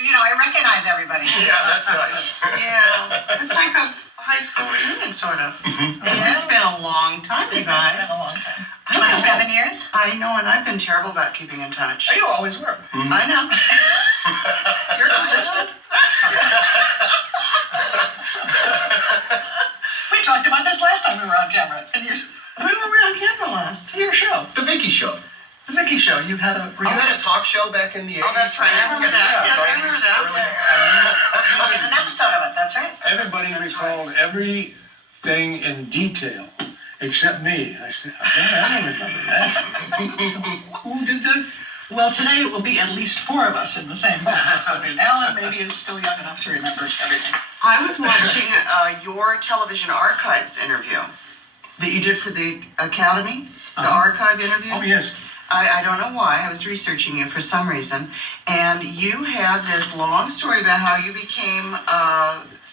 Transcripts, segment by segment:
I recognize everybody. Yeah, that's nice. Yeah, it's like a high school reunion, sort of. It's been a long time, you guys. It's been a long time. 27 years? I know, and I've been terrible about keeping in touch. You always were. I know. You're consistent. We talked about this last time we were on camera. And When were we on camera last? your show, The Vicki Show. the Vicki Show. You had a. You had a talk show back in the 80s. Oh, that's right. I remember that. Yes, I remember that. I did an episode of it, that's right. Everybody recalled everything in detail except me. I said, I don't remember that. Who did that? Well, today it will be at least 4 of us in the same boat. I mean, Allan maybe is still young enough to remember everything. I was watching your television archives interview that you did for the Academy, the archive interview. Oh, yes. I don't know why. I was researching you for some reason. And you had this long story about how you became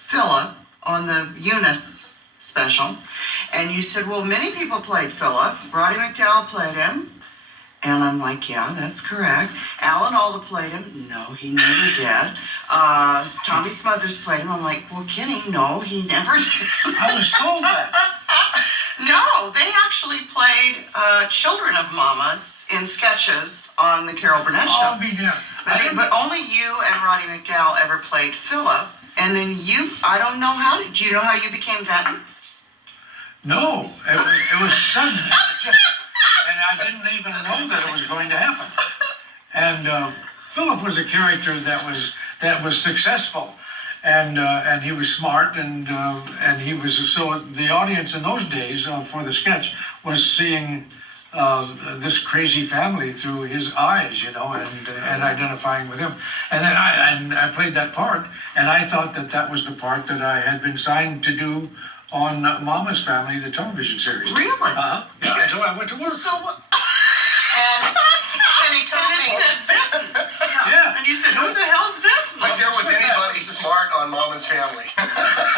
Philip on the Eunice special. And you said, well, many people played Philip. Roddy McDowell played him. And I'm like, yeah, that's correct. Alan Alda played him. No, he never did. Tommy Smothers played him. I'm like, well, Kenny, no, he never did. I was told that. No, they actually played Children of Mamas in sketches on the Carol Burnett show. I'll be damned. But only you and Roddy McDowell ever played Philip. And then you, I don't know how, do you know how you became Benton? No, it was sudden. And I didn't even know that it was going to happen. And Philip was a character that was successful, and he was smart, and he was, so the audience in those days for the sketch was seeing this crazy family through his eyes, and identifying with him. And then I played that part, and I thought that was the part that I had been signed to do on Mama's Family, the television series. Really? Yeah, so I went to work. So, and Kenny told me. And it said Benton. Yeah. And you said, who the hell's Benton? Like there was anybody smart on Mama's Family.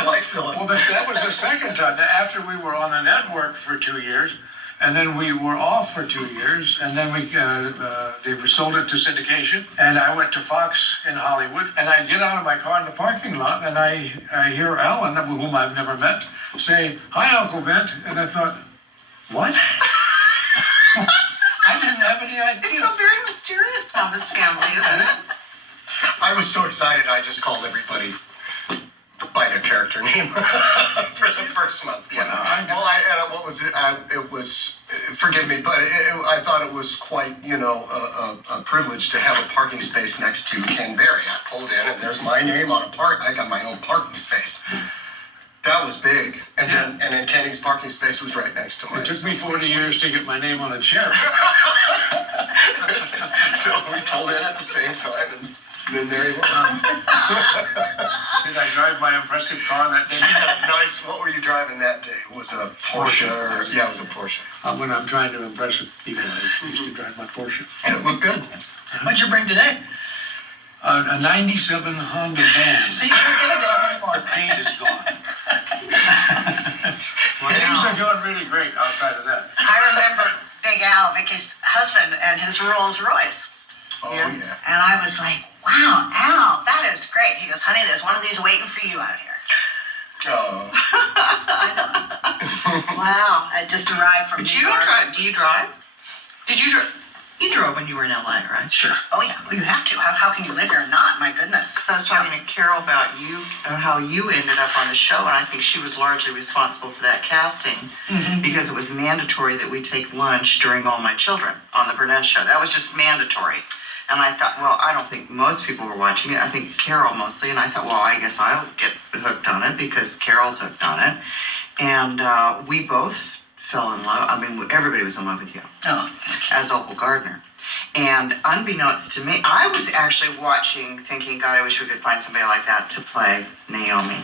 Like Philip. Well, that was the second time. After we were on the network for 2 years, and then we were off for 2 years, and then they sold it to syndication, and I went to Fox in Hollywood, and I get out of my car in the parking lot, and I hear Alan, whom I've never met, say, "Hi, Uncle Vent," and I thought, what? I didn't have any idea. It's so very mysterious, Mama's Family, isn't it? I was so excited, I just called everybody by their character name for the first month. Yeah. Well, what was it? It was, forgive me, but I thought it was quite, a privilege to have a parking space next to Ken Berry. I pulled in, and there's my name on I got my own parking space. That was big. And then Kenny's parking space was right next to mine. It took me 40 years to get my name on a chair. So we pulled in at the same time, and then there he was. Did I drive my impressive car that day? Nice. What were you driving that day? Was it a Porsche? Yeah, it was a Porsche. When I'm trying to impress people, I used to drive my Porsche. And it looked good. What'd you bring today? A 97 Honda van. See, you don't get it anymore. The paint is gone. Things are doing really great outside of that. I remember Big Al, Vicky's husband, and his Rolls Royce. Oh, Yes. yeah. And I was like, wow, Al, that is great. He goes, honey, there's one of these waiting for you out here. Oh. Wow, I just arrived from But New you don't York. drive. Do you drive? Did you drive? You drove when you were in LA, right? Sure. Oh yeah, well, you have to. How can you live here and not? My goodness. So I was talking to Carol about you, how you ended up on the show, and I think she was largely responsible for that casting because it was mandatory that we take lunch during All My Children on the Burnett show. That was just mandatory. And I thought, well, I don't think most people were watching it. I think Carol mostly. And I thought, well, I guess I'll get hooked on it because Carol's hooked on it. And we both fell in love. I mean, everybody was in love with you as Opal Gardner. And unbeknownst to me, I was actually watching thinking, God, I wish we could find somebody like that to play Naomi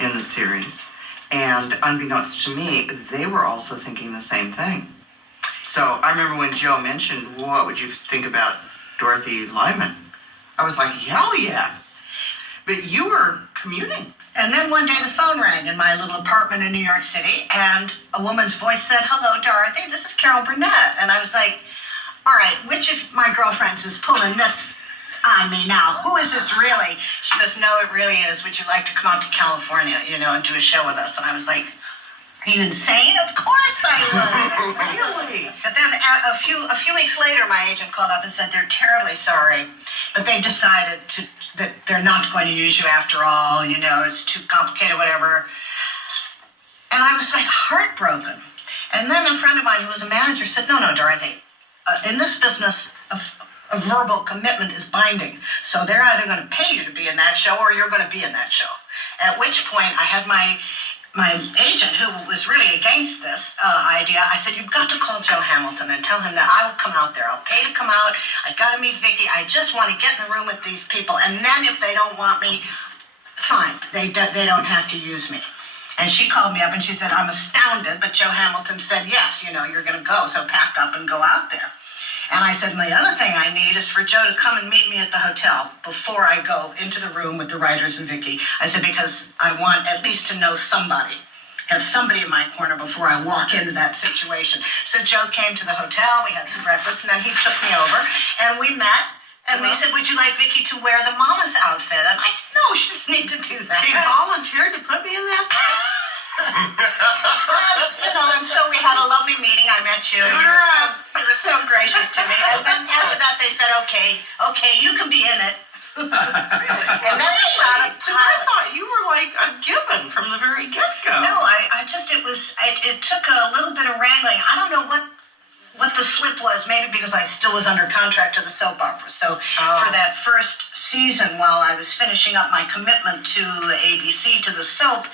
in the series. And unbeknownst to me, they were also thinking the same thing. So I remember when Joe mentioned, what would you think about Dorothy Lyman? I was like, hell yes. But you were commuting. And then one day the phone rang in my little apartment in New York City, and a woman's voice said, hello, Dorothy, this is Carol Burnett. And I was like, all right, which of my girlfriends is pulling this on me now. Who is this really? She goes, no, it really is. Would you like to come out to California, and do a show with us? And I was like, are you insane? Of course I would. Really? But then a few weeks later, my agent called up and said they're terribly sorry, but they've decided that they're not going to use you after all. It's too complicated, whatever. And I was like heartbroken. And then a friend of mine who was a manager said, no, Dorothy, in this business, a verbal commitment is binding. So they're either going to pay you to be in that show or you're going to be in that show. At which point I had my agent, who was really against this idea, I said, you've got to call Joe Hamilton and tell him that I will come out there. I'll pay to come out. I got to meet Vicki. I just want to get in the room with these people. And then if they don't want me, fine. They don't have to use me. And she called me up and she said, I'm astounded, but Joe Hamilton said, yes, you're going to go. So pack up and go out there. And I said, and the other thing I need is for Joe to come and meet me at the hotel before I go into the room with the writers and Vicki. I said, because I want at least to know somebody, have somebody in my corner before I walk into that situation. So Joe came to the hotel, we had some breakfast, and then he took me over, and we met. And we said, would you like Vicki to wear the mama's outfit? And I said, no, she doesn't need to do that. He volunteered to put me in that? And so we had a lovely meeting. I met you. You were so gracious to me. And then after that, they said, okay, you can be in it. Really? And then we shot a Because I thought you were like a given from the very get-go. No, it took a little bit of wrangling. I don't know what the slip was, maybe because I still was under contract to the soap opera. So for that first season, while I was finishing up my commitment to ABC, to the soap,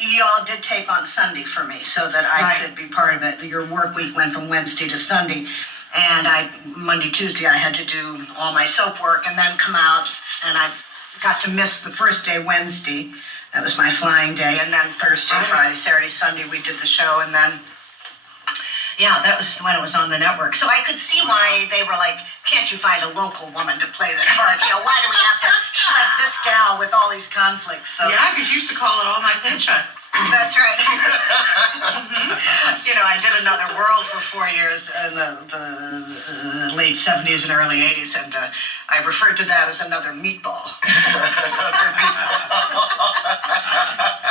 y'all did tape on Sunday for me so that I could be part of it. Your work week went from Wednesday to Sunday. And Monday, Tuesday, I had to do all my soap work and then come out. And I got to miss the first day, Wednesday. That was my flying day. And then Thursday, Friday, Saturday, Sunday, we did the show. And then, that was when it was on the network. So I could see why they were like, can't you find a local woman to play this part? Why do we have to schlep this gal with all these conflicts? So, yeah, because you used to call it all my paychecks. That's right. I did Another World for 4 years in the late 70s and early 80s, and I referred to that as another meatball.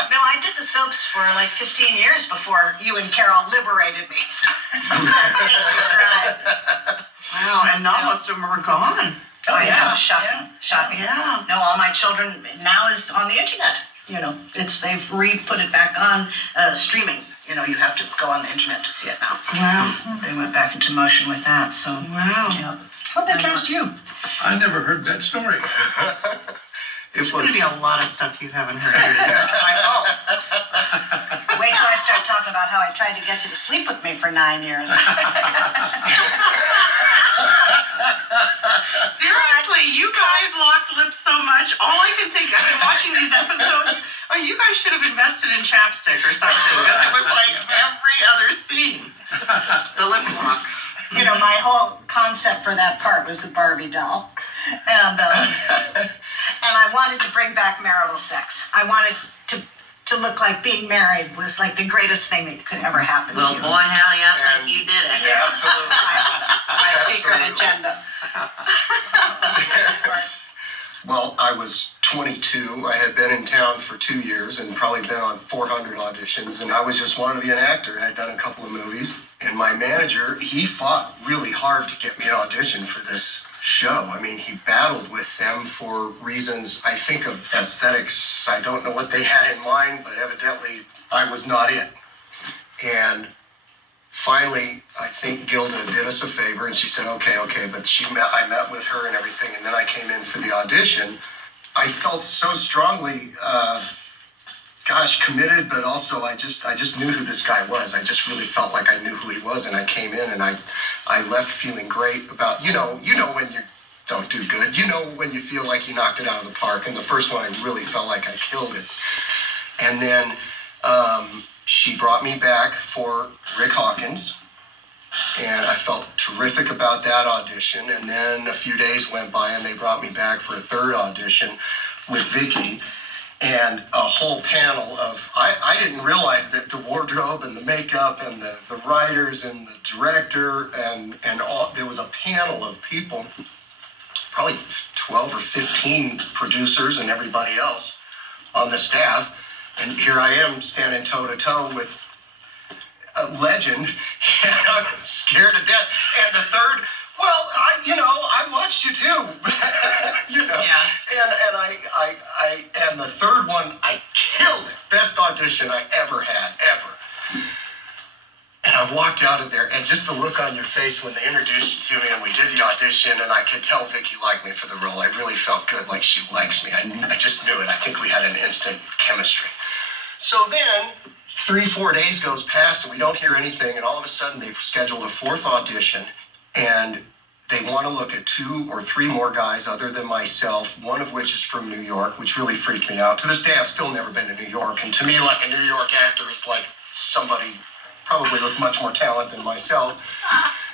No, I did the soaps for like 15 years before you and Carol liberated me. Wow, and now most of them are gone. Oh, yeah. Shocking. Yeah. No, all my children now is on the internet. They've put it back on streaming. You have to go on the internet to see it now. Wow. They went back into motion with that. So Wow. Yeah. How'd they cast you? I never heard that story. There's going to be a lot of stuff you haven't heard here today. I hope. Wait till I start talking about how I tried to get you to sleep with me for 9 years. Seriously, you guys locked lips so much. All I can think of watching these episodes, you guys should have invested in chapstick or something, because it was like every other scene. The lip lock. My whole concept for that part was the Barbie doll. And I wanted to bring back marital sex. I wanted to look like being married was like the greatest thing that could ever happen to you. Well, boy, howdy, I think you did it. Yeah, absolutely. My secret agenda. Well, I was 22. I had been in town for 2 years and probably been on 400 auditions, and I was just wanted to be an actor. I had done a couple of movies, and my manager, he fought really hard to get me an audition for this show. I mean, he battled with them for reasons, I think, of aesthetics. I don't know what they had in mind, but evidently I was not it. And finally, I think Gilda did us a favor, and she said, okay, but I met with her and everything, and then I came in for the audition. I felt so strongly, committed, but also I just knew who this guy was. I just really felt like I knew who he was, and I came in, and I left feeling great about, you know when you don't do good, when you feel like you knocked it out of the park, and the first one I really felt like I killed it. And then, she brought me back for Rick Hawkins, and I felt terrific about that audition. And then a few days went by, and they brought me back for a third audition with Vicki, and a whole panel of, I didn't realize that the wardrobe and the makeup and the writers and the director and all, there was a panel of people, probably 12 or 15 producers and everybody else on the staff. And here I am standing toe to toe with a legend, and I'm scared to death. And the third, well, I watched you too. Yes. And the third one, I killed it. Best audition I ever had, ever. And I walked out of there, and just the look on your face when they introduced you to me and we did the audition, and I could tell Vicki liked me for the role. I really felt good, like she likes me. I just knew it. I think we had an instant chemistry. So then, 3-4 days goes past, and we don't hear anything, and all of a sudden they've scheduled a 4th audition, and they want to look at 2 or 3 more guys other than myself, one of which is from New York, which really freaked me out. To this day, I've still never been to New York, and to me, like a New York actor is like somebody probably with much more talent than myself.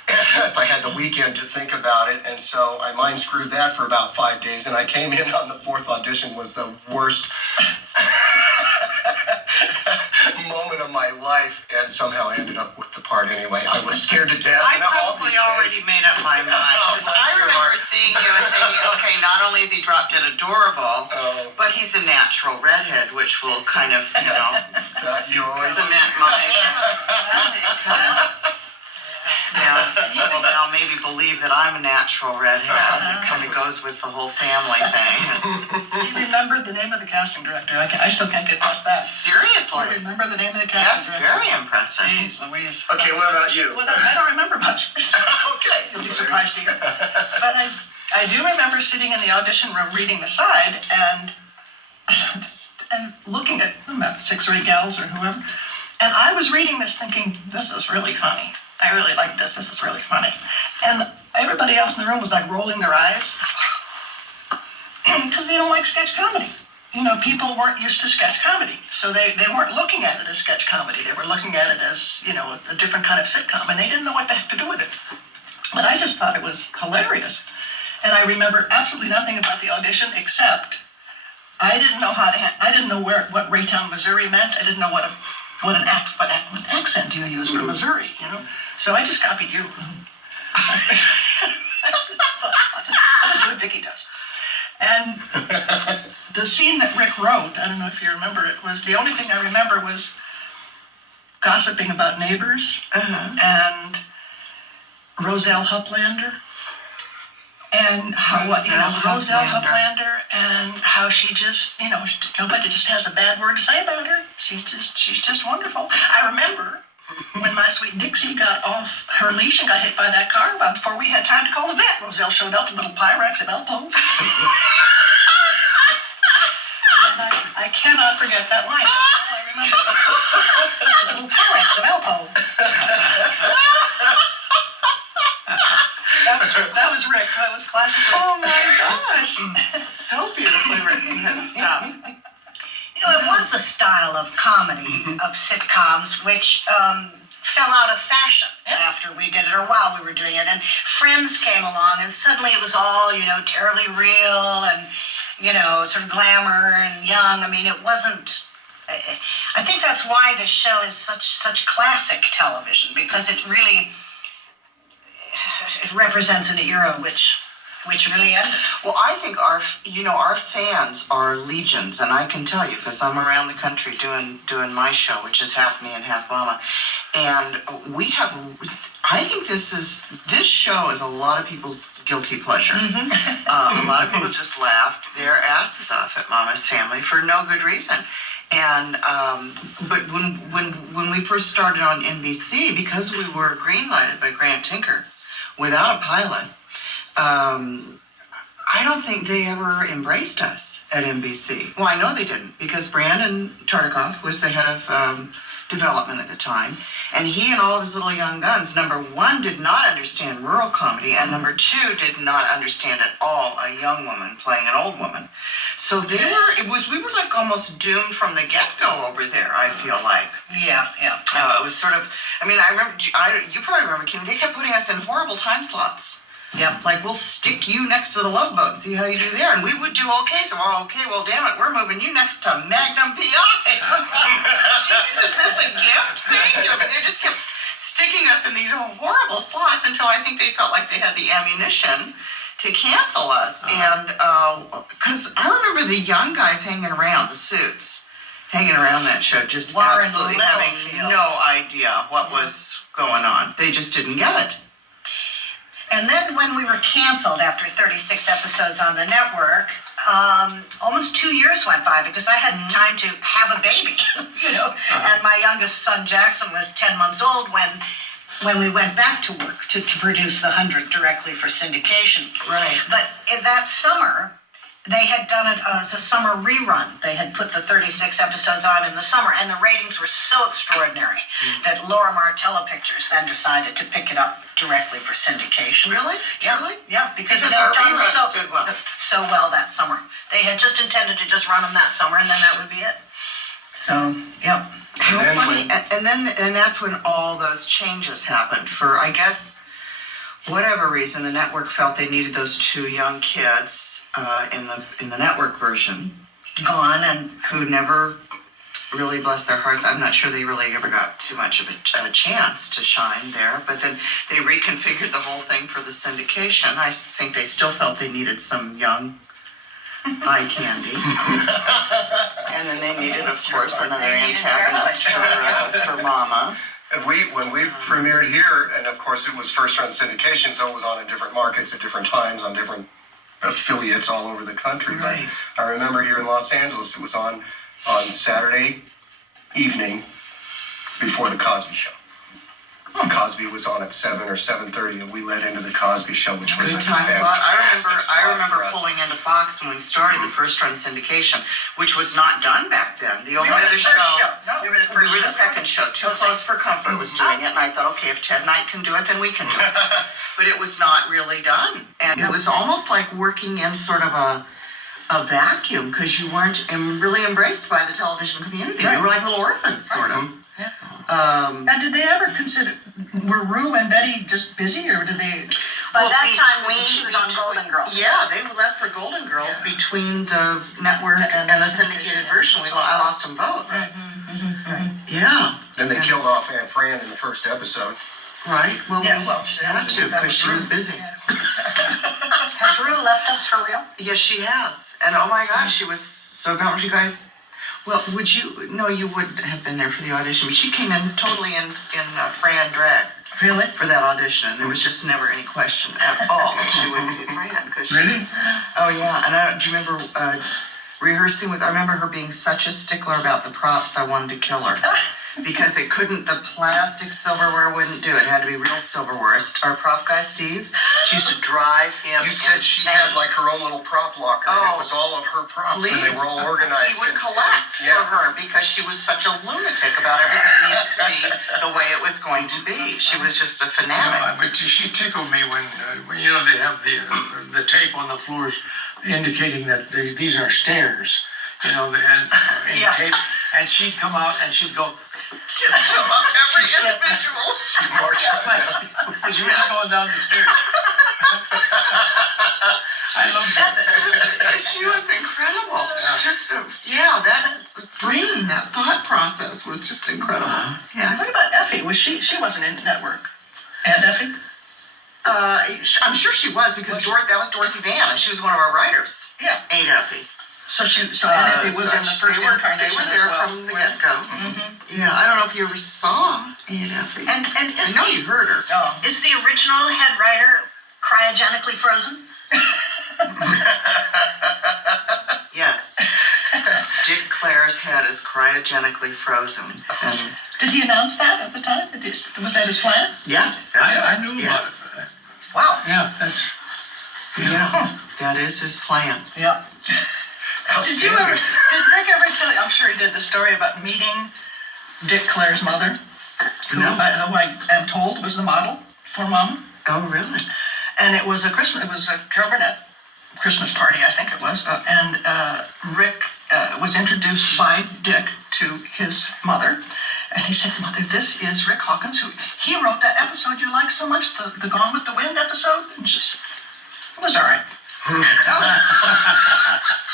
If I had the weekend to think about it, and so I mind screwed that for about 5 days, and I came in on the 4th audition, was the worst moment of my life, and somehow I ended up with the part anyway. I was scared to death. I and all probably these days- already made up my mind. 'Cause I Bless your remember heart. seeing you and thinking, okay, not only is he drop dead adorable, Oh. but he's a natural redhead, which will kind of, That you always... cement my, yeah, people now maybe believe that I'm a natural redhead. It kind of goes with the whole family thing. You remember the name of the casting director? I still can't get past that. You Seriously, remember the name of the that's casting director? very impressive. Jeez Louise. Okay, what about you? Well, I don't remember much. Okay. You'll be surprised to hear. But I do remember sitting in the audition room reading the side and looking at about 6 or 8 gals or whoever. And I was reading this thinking, this is really funny. I really like this. This is really funny. And everybody else in the room was like rolling their eyes because they don't like sketch comedy. People weren't used to sketch comedy. So they weren't looking at it as sketch comedy. They were looking at it as, a different kind of sitcom, and they didn't know what the heck to do with it. But I just thought it was hilarious. And I remember absolutely nothing about the audition except I didn't know I didn't know what Raytown, Missouri meant. I didn't know what accent do you use for Missouri, So I just copied you. I'll just do what Vicki does. And the scene that Rick wrote, I don't know if you remember it, was the only thing I remember was gossiping about neighbors and Roselle Huplander. And how Roselle Huplander, and how she just, nobody just has a bad word to say about her. She's just wonderful. I remember when my sweet Dixie got off her leash and got hit by that car, about before we had time to call the vet, Roselle showed up with little Pyrex of Alpo. And I cannot forget that line. That's all I remember. Little Pyrex of Alpo. That was Rick. That was classic Rick. Oh my gosh, so beautifully written, his stuff. It was a style of comedy, of sitcoms, which fell out of fashion after we did it, or while we were doing it. And Friends came along, and suddenly it was all, terribly real and, sort of glamour and young. I mean, it wasn't... I think that's why this show is such classic television, because it really... It represents an era which really ended. Well, I think our fans are legions, and I can tell you because I'm around the country doing my show, which is half me and half Mama, and I think this show is a lot of people's guilty pleasure. Mm-hmm. A lot of people just laughed their asses off at Mama's Family for no good reason. And but when we first started on NBC, because we were green-lighted by Grant Tinker without a pilot, I don't think they ever embraced us at NBC. Well, I know they didn't, because Brandon Tartikoff was the head of development at the time, and he and all of his little young guns, number one, did not understand rural comedy, and number two, did not understand at all a young woman playing an old woman. So we were like almost doomed from the get-go over there, I feel like. Yeah. It was sort of, I remember, you probably remember, Kim, they kept putting us in horrible time slots. Yep. Like, we'll stick you next to the Love Boat and see how you do there. And we would do okay. So, well, damn it, we're moving you next to Magnum P.I. Jesus, is this a gift? Thank you. They just kept sticking us in these horrible slots until I think they felt like they had the ammunition to cancel us. And because I remember the young guys hanging around, the suits, hanging around that show, just Warren absolutely having Littlefield. no idea what was going on. They just didn't get it. And then when we were canceled after 36 episodes on the network, almost 2 years went by because I had time to have a baby, And my youngest son Jackson was 10 months old when we went back to work to produce The 100 directly for syndication. Right. But in that summer, they had done it as a summer rerun. They had put the 36 episodes on in the summer, and the ratings were so extraordinary that Laura Martella Pictures then decided to pick it up directly for syndication. Really? Yeah, Truly? yeah, because Because they our had done reruns did well. so well that summer. They had just intended to just run them that summer, and then that would be it. So, yeah. How then funny. And that's when all those changes happened. For, I guess, whatever reason, the network felt they needed those two young kids in the network version Gone, and who never really, bless their hearts, I'm not sure they really ever got too much of a chance to shine there. But then they reconfigured the whole thing for the syndication. I think they still felt they needed some young eye candy. And then they needed, of course, another antagonist for Mama. And when we premiered here, and of course it was first run syndication, so it was on in different markets at different times on different affiliates all over the country. Right. But I remember here in Los Angeles, it was on Saturday evening before the Cosby Show. Cosby was on at 7 or 7:30, and we led into the Cosby Show, which was Good a time slot. fantastic I slot remember for us. pulling into Fox when we started the first run syndication, which was not done back then. The only were the other first show. show. No, we were the We first were the show. second show. Too Close for Comfort was doing it, and I thought, okay, if Ted Knight can do it, then we can do it. But it was not really done, and it was almost like working in sort of a vacuum because you weren't really embraced by the television community. Right. You were like little orphans, sort of. Yeah. Um, And did they ever consider, were Rue and Betty just busy, or did they? by Well, that time between- she was on Golden Girls. Yeah, they left for Golden Girls between the network and the syndicated version. I lost them both. Right. Yeah. Then they killed off Aunt Fran in the first episode. Right. Well, Yeah, we well, had to that because she was Rue. busy. Yeah. Has Rue left us for real? Yes, she has. And oh my gosh, she was so gone. You guys. Well, would you? No, you wouldn't have been there for the audition. But she came in totally in Fran drag Really? for that audition. And there was just never any question at all that she would be Fran because she Really? was. Oh yeah, and do you remember rehearsing with? I remember her being such a stickler about the props. I wanted to kill her. Because the plastic silverware wouldn't do it. It had to be real silverware. Our prop guy, Steve, she used to drive him You said she insane. had like her own little prop locker, and it was all of her props, and they were all organized. He would and- collect yeah. for her because she was such a lunatic about everything needed to be the way it was going to be. She was just a fanatic. But she tickled me when they have the tape on the floors indicating that these are stairs, and Yeah. tape, and she'd come out and she'd go, Tiptoe up every individual. March up. "Was really going down the stairs?" I loved it. She was incredible. Just that brain, that thought process was just incredible. Yeah. What about Effie? She wasn't in network. And Effie? I'm sure she was because that was Dorothy Van, and she was one of our writers. Yeah. Ain't Effie. So and Effie was in the first incarnation They were as there well. from the get-go. Yeah, I don't know if you ever saw Aunt Effie. And I is know you heard her. Oh. is the original head writer cryogenically frozen? Yes. Dick Clare's head is cryogenically frozen. And Did he announce that at the time? Was that his plan? yeah, I knew about yes. it. Wow. Yeah, that's. Yeah, that is his plan. Yeah. Did Rick ever tell you, I'm sure he did, the story about meeting Dick Clare's mother, who No. I am told was the model for Mama? Oh, really? And it was a Carol Burnett Christmas party, I think it was, and Rick was introduced by Dick to his mother, and he said, "Mother, this is Rick Hawkins, he wrote that episode you like so much, the Gone with the Wind episode," and she said, "It was all right."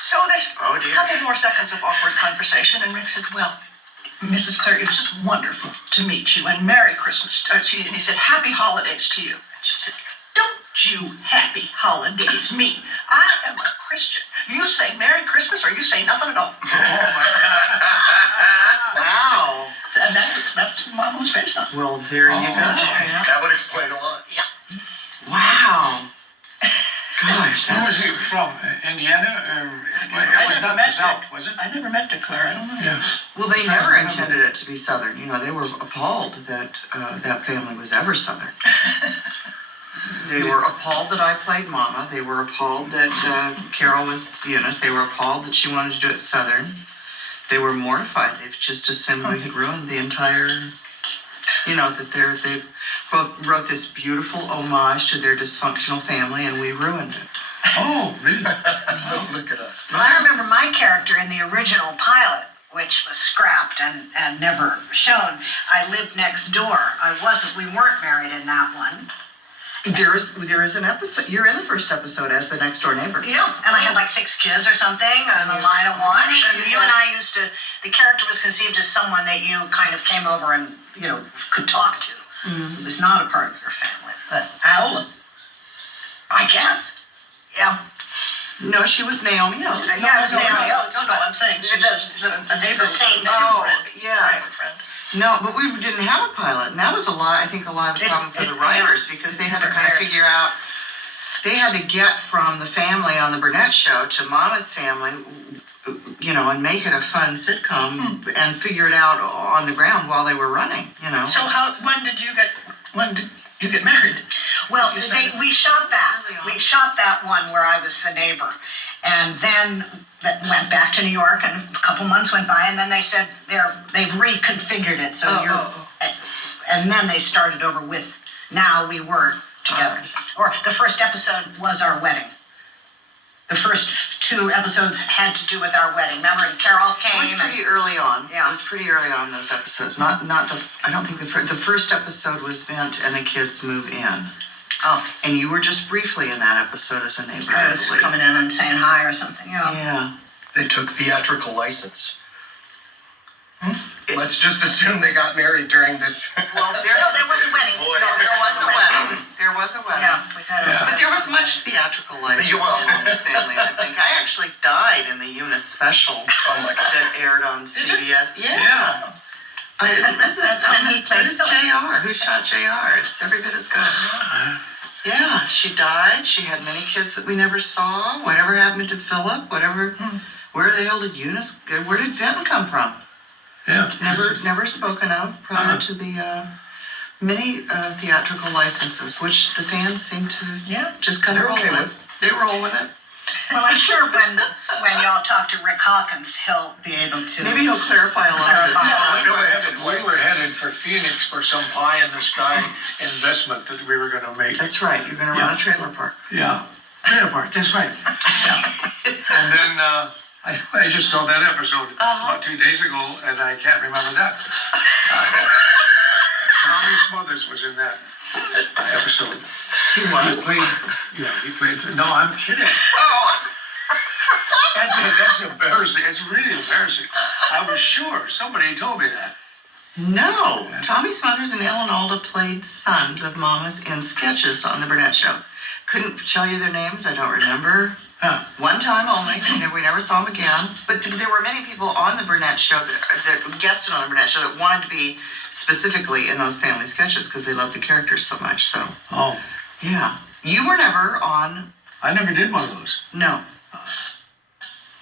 So there's Oh, a dear. couple more seconds of awkward conversation, and Rick said, "Well, Mrs. Clare, it was just wonderful to meet you, and Merry Christmas." And he said, "Happy holidays to you." And she said, "Don't you happy holidays, me. I am a Christian. You say Merry Christmas or you say nothing at all. Wow. And that's what Mom was based on. Well, there you go. That would explain a lot. Wow. Gosh, Where that was he from? Indiana? It was not the South, was it? I never met Declare. I don't know. Yeah. well, they never intended it to be Southern. You know, they were appalled that that family was ever Southern. They were appalled that I played Mama. They were appalled that Carol was Eunice. They were appalled that she wanted to do it Southern. They were mortified. They just assumed we had ruined the entire, you know, that they both wrote this beautiful homage to their dysfunctional family, and we ruined it. Oh, really? Look at us. Well, I remember my character in the original pilot, which was scrapped and never shown. I lived next door. We weren't married in that one. There is an episode. You're in the first episode as the next door neighbor. Yeah, and I had like 6 kids or something on the line of watch. And you and I the character was conceived as someone that you kind of came over and, you know, could talk to. It was not a part of your family, but Iola. I guess. Yeah. No, she was Naomi Oates. Yeah, it was Naomi Oates. No, I'm saying she's a neighbor. The same Oh, friend. yes. Friend. No, but we didn't have a pilot, and that was a lot of the problem for the writers, because they had to kind of figure out, they had to get from the family on the Burnett show to Mama's family, you know, and make it a fun sitcom and figure it out on the ground while they were running, you know. So when did you get married? Well, You said- we shot that. Early on. We shot that one where I was the neighbor. And then that went back to New York, and a couple months went by, and then they said they've reconfigured it. So and then they started over with Now We Were Together. Or the first episode was our wedding. The first 2 episodes had to do with our wedding. Remember, and Carol It came. was pretty early on. Yeah. It was pretty early on, those episodes. I don't think the first episode was Vent and the kids move in. Oh, And you were just briefly in that episode as a neighbor, I I was believe. coming in and saying hi or something. Yeah. Yeah. They took theatrical license. Let's just assume they got married during this. Well, No, there was a wedding. Boy. So there was a wedding. There was a wedding. Yeah, we had Yeah. But there was much theatrical license You will. in Mama's Family, I think. I actually died in the Eunice special Oh my God. that aired on CBS. Yeah. Yeah. That's when he played It's JR. Who shot JR? It's every bit as good. Yeah, she died. She had many kids that we never saw. Whatever happened to Philip? Where the hell did Eunice, where did Vinton come from? Yeah. Never spoken of prior to the many theatrical licenses, which the fans seem to just kind of They're roll okay with. with. They roll with it. Well, I'm sure when y'all talk to Rick Hawkins, he'll be able to. Maybe he'll clarify a lot of this. Clarify. We were headed for Phoenix for some pie in the sky investment that we were going to make. That's right. You're going to run a trailer park. Yeah. Trailer park, that's right. Yeah. And then I just saw that episode about 2 days ago, and I can't remember that. Tommy Smothers was in that episode. He was? He played. No, I'm kidding. Oh. That's embarrassing. It's really embarrassing. I was sure somebody told me that. No. Tommy Smothers and Ellen Alda played sons of Mamas in sketches on the Burnett Show. Couldn't tell you their names. I don't remember. Huh. One time only. We never saw them again. But there were many people on the Burnett Show that guested on the Burnett Show that wanted to be specifically in those family sketches because they loved the characters so much. So, Oh, yeah. You were never on. I never did one of those. No.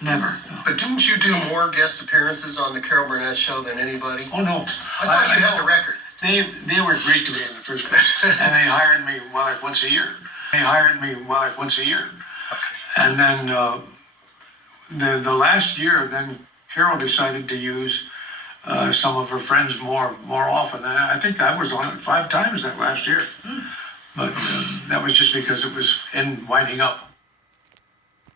Never. But didn't you do more guest appearances on the Carol Burnett show than anybody? Oh no. I thought you had the record. They were great to me in the first place, and they hired me once a year. And then the last year, then Carol decided to use some of her friends more often. And I think I was on it 5 times that last year. But that was just because it was winding up.